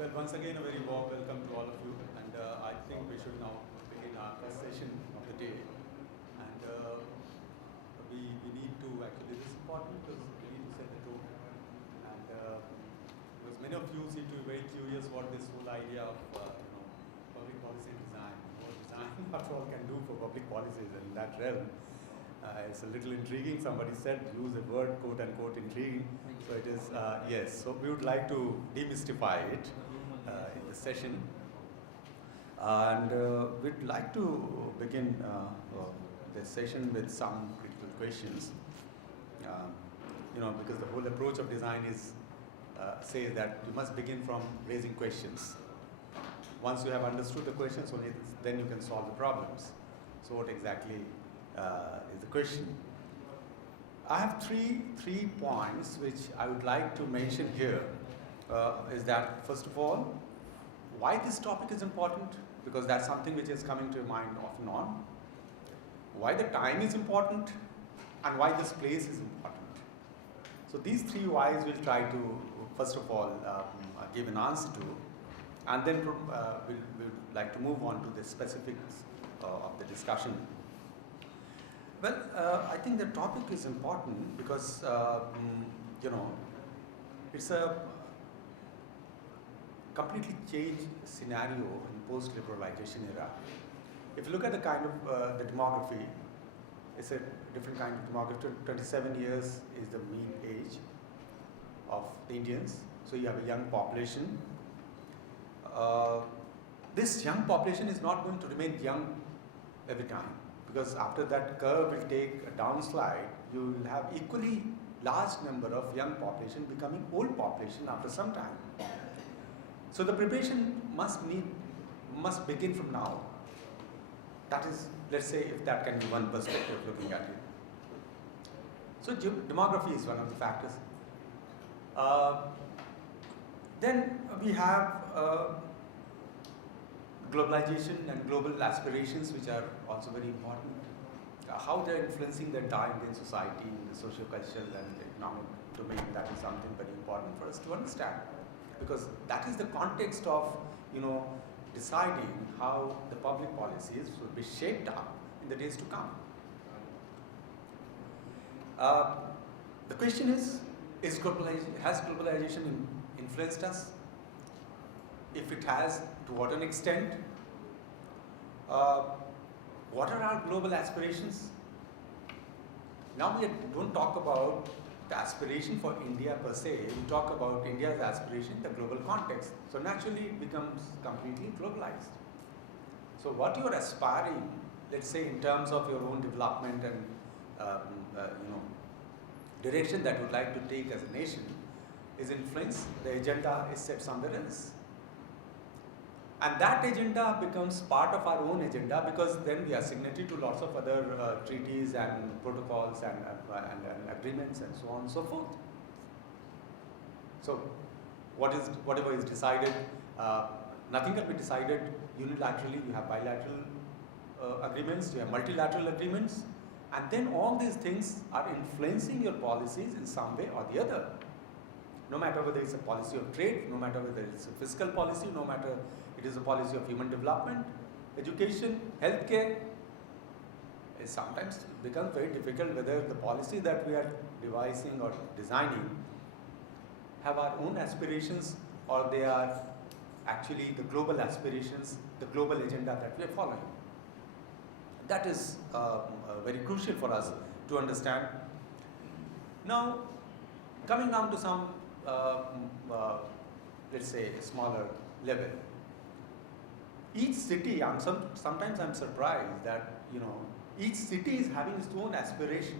Well, once again, a very warm welcome to all of you. And I think we should now begin our first session of the day. And we need to actually, this is important because we need to set the tone. And because many of you seem to be very curious what this whole idea of public policy and design, what design after all can do for public policies in that realm. It's a little intriguing. Somebody said use the word quote unquote intriguing. So it is, yes. So we would like to demystify it in the session. And we'd like to begin the session with some critical questions. Because the whole approach of design is says that you must begin from raising questions. Once you have understood the questions, only then you can solve the problems. So what exactly is the question? I have three points which I would like to mention here. Is that first of all, why this topic is important, because that's something which is coming to your mind off and on. Why the time is important, and why this place is important. So these three whys we'll try to first of all give an answer to, and then we'll like to move on to the specifics of the discussion. Well, I think the topic is important because it's a completely changed scenario in post-liberalization era. If you look at the kind of the demography, it's a different kind of demography. 27 years is the mean age of the Indians. So you have a young population. This young population is not going to remain young every time, because after that curve will take a downslide, you will have equally large number of young population becoming old population after some time. So the preparation must begin from now. That is, let's say, if that can be one perspective looking at it. So demography is one of the factors. Then we have globalization and global aspirations, which are also very important. How they're influencing the entire Indian society in the socio-cultural and the economic domain, that is something very important for us to understand. Because that is the context of, deciding how the public policies will be shaped up in the days to come. The question is has globalization influenced us? If it has, to what an extent? What are our global aspirations? Now we don't talk about the aspiration for India per se, we talk about India's aspiration in the global context. So naturally it becomes completely globalized. So what you are aspiring, let's say in terms of your own development and direction that you would like to take as a nation, is influenced, the agenda is set somewhere else. And that agenda becomes part of our own agenda, because then we are signatory to lots of other treaties and protocols and agreements and so on and so forth. So whatever is decided, nothing can be decided unilaterally. You have bilateral agreements, you have multilateral agreements, and then all these things are influencing your policies in some way or the other. No matter whether it's a policy of trade, no matter whether it's a fiscal policy, no matter it is a policy of human development, education, healthcare, it sometimes becomes very difficult whether the policy that we are devising or designing have our own aspirations, or they are actually the global aspirations, the global agenda that we are following. That is very crucial for us to understand. Now, coming down to some, let's say, a smaller level. Each city, sometimes I'm surprised that, each city is having its own aspiration,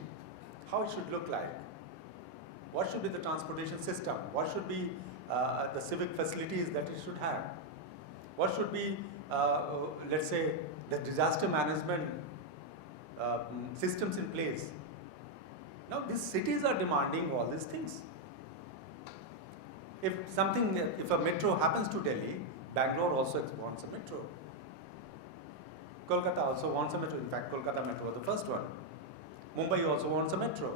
how it should look like. What should be the transportation system? What should be the civic facilities that it should have? What should be, let's say, the disaster management systems in place? Now, these cities are demanding all these things. If a metro happens to Delhi, Bangalore also wants a metro. Kolkata also wants a metro. In fact, Kolkata metro was the first one. Mumbai also wants a metro.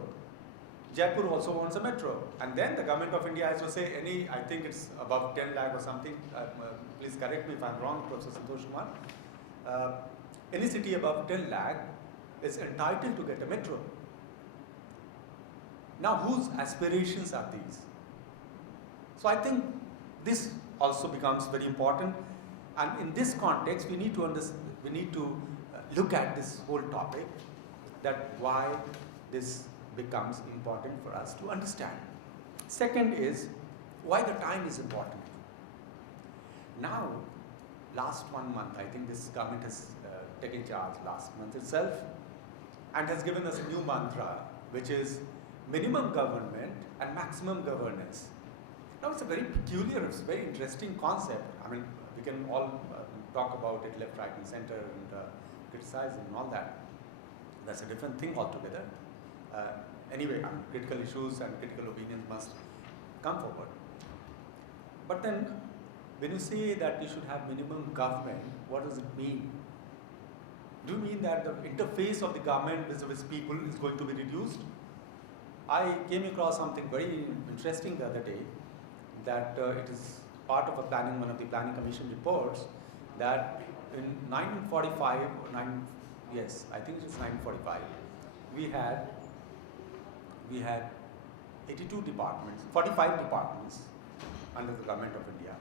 Jaipur also wants a metro. And then the government of India has to say I think it's above 10 lakh or something, please correct me if I'm wrong, Professor Santosh Kumar. Any city above 10 lakh is entitled to get a metro. Now, whose aspirations are these? So I think this also becomes very important, and in this context, we need to look at this whole topic, that why this becomes important for us to understand. Second is why the time is important. Now, last 1 month, I think this government has taken charge last month itself and has given us a new mantra, which is minimum government and maximum governance. Now, it's a very peculiar, it's a very interesting concept. I mean, we can all talk about it left, right, and center, and criticize and all that. That's a different thing altogether. Anyway, critical issues and critical opinions must come forward. But then, when you say that you should have minimum government, what does it mean? Do you mean that the interface of the government with people is going to be reduced? I came across something very interesting the other day, that it is part of one of the planning commission reports, that in 1945, I think it is 1945, we had 82 departments, 45 departments under the government of India,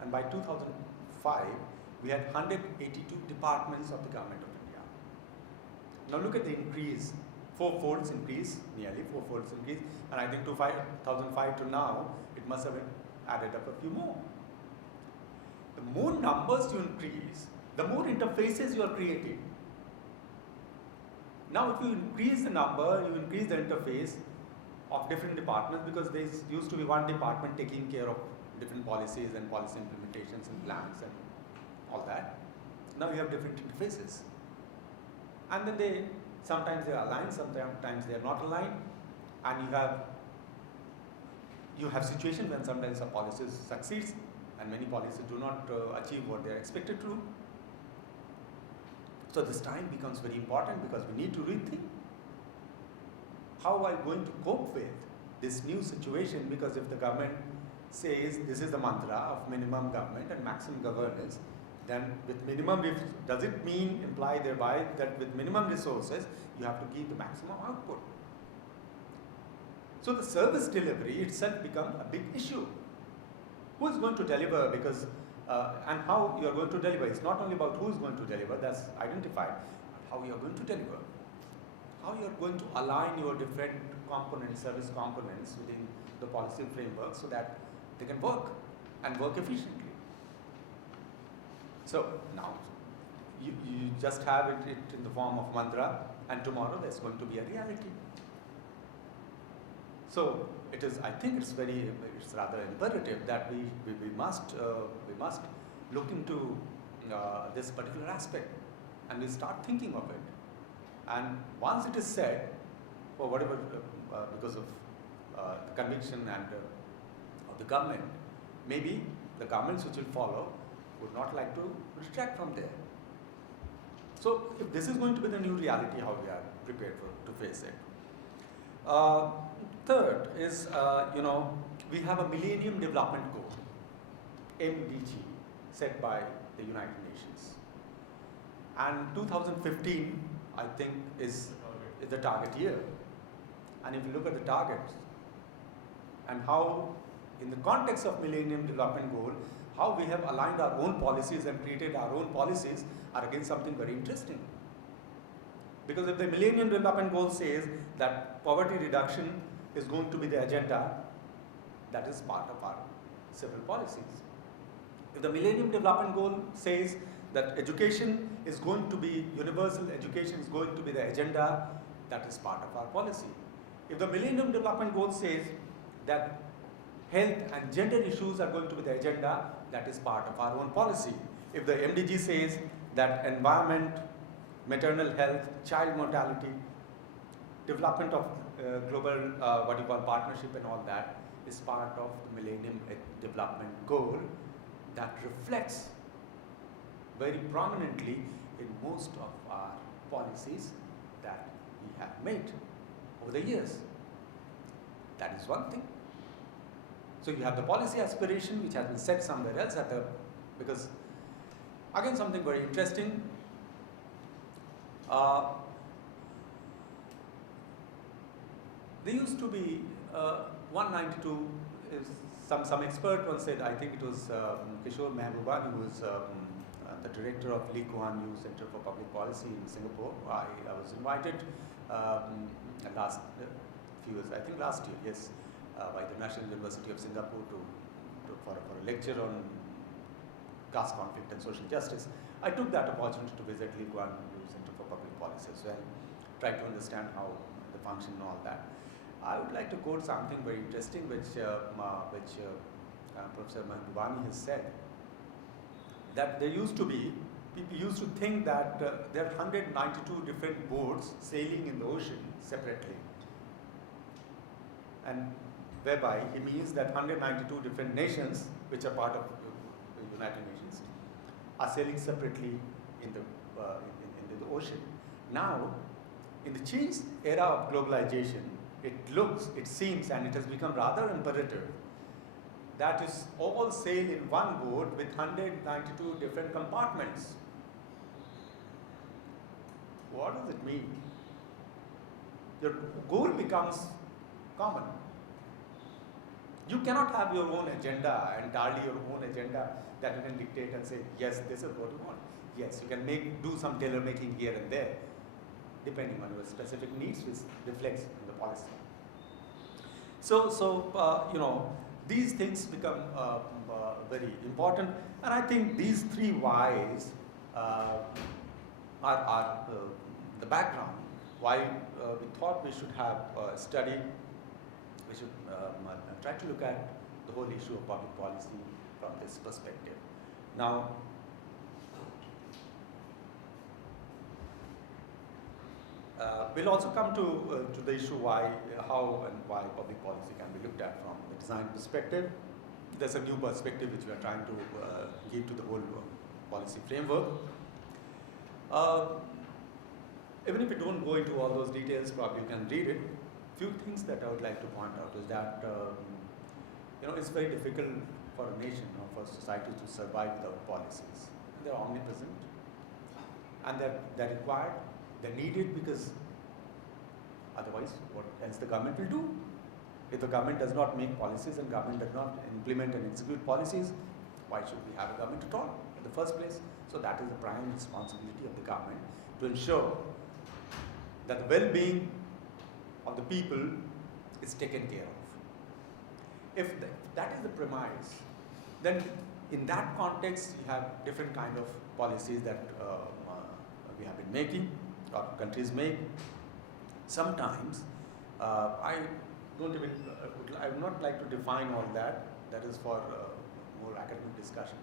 and by 2005 we had 182 departments of the government of India. Now look at the increase, four-folds increase, nearly four-folds increase, and I think 2005 to now it must have added up a few more. The more numbers you increase, the more interfaces you are creating. Now if you increase the number, you increase the interface of different departments, because there used to be one department taking care of different policies and policy implementations and plans and all that. Now you have different interfaces. And then sometimes they are aligned, sometimes they are not aligned, and you have situations when sometimes a policy succeeds and many policies do not achieve what they are expected to do. So this time becomes very important, because we need to rethink how are we going to cope with this new situation, because if the government says this is the mantra of minimum government and maximum governance, then with minimum, does it imply thereby that with minimum resources you have to give the maximum output? So the service delivery itself becomes a big issue. Who is going to deliver, because and how you are going to deliver? It's not only about who is going to deliver, that's identified, but how you are going to deliver. How you are going to align your different components, service components within the policy framework so that they can work and work efficiently. So now you just have it in the form of mantra, and tomorrow there's going to be a reality. So it is. I think it's rather imperative that we must look into this particular aspect, and we start thinking of it. And once it is said, for whatever because of the conviction and of the government, maybe the governments which will follow would not like to retract from there. So if this is going to be the new reality, how we are prepared to face it. Third is, we have a Millennium Development Goal, MDG, set by the United Nations. And 2015, I think, is the target year. And if you look at the targets and how, in the context of Millennium Development Goal, how we have aligned our own policies and created our own policies are again something very interesting. Because if the Millennium Development Goal says that poverty reduction is going to be the agenda, that is part of our several policies. If the Millennium Development Goal says that education is going to be, universal education is going to be the agenda, that is part of our policy. If the Millennium Development Goal says that health and gender issues are going to be the agenda, that is part of our own policy. If the MDG says that environment, maternal health, child mortality, development of global partnership and all that is part of the Millennium Development Goal, that reflects very prominently in most of our policies that we have made over the years. That is one thing. So you have the policy aspiration which has been set somewhere else because again something very interesting. There used to be 192. Some expert once said, I think it was Kishore Mehbooban, who was the director of Lee Kuan Yew Center for Public Policy in Singapore. I was invited last few years, I think last year, yes, by the National University of Singapore for a lecture on caste conflict and social justice. I took that opportunity to visit Lee Kuan Yew Center for Public Policy as well, try to understand how the function and all that. I would like to quote something very interesting which Professor Mahbubani has said, that there used to be, people used to think that there are 192 different boats sailing in the ocean separately. And whereby he means that 192 different nations, which are part of the United Nations, are sailing separately in the ocean. Now, in the changed era of globalization, it seems, and it has become rather imperative that is all sail in one boat with 192 different compartments. What does it mean? Your goal becomes common. You cannot have your own agenda, entirely your own agenda, that you can dictate and say, yes, this is what you want. Yes, you can do some tailor making here and there, depending on your specific needs, which reflects in the policy. So you know, these things become very important, and I think these three whys are the background why we thought we should have a study. We should try to look at the whole issue of public policy from this perspective. Now, we'll also come to the issue how and why public policy can be looked at from the design perspective. There's a new perspective which we are trying to give to the whole policy framework. Even if we don't go into all those details, probably you can read it. Few things that I would like to point out is that you know, it's very difficult for a nation or for society to survive without policies. They're omnipresent, and they're required. They're needed because otherwise, what else the government will do? If the government does not make policies and government does not implement and execute policies, why should we have a government at all in the first place? So that is the prime responsibility of the government, to ensure that the well-being of the people is taken care of. If that is the premise, then in that context you have different kind of policies that we have been making, or countries make. Sometimes I would not like to define all that. That is for more academic discussion.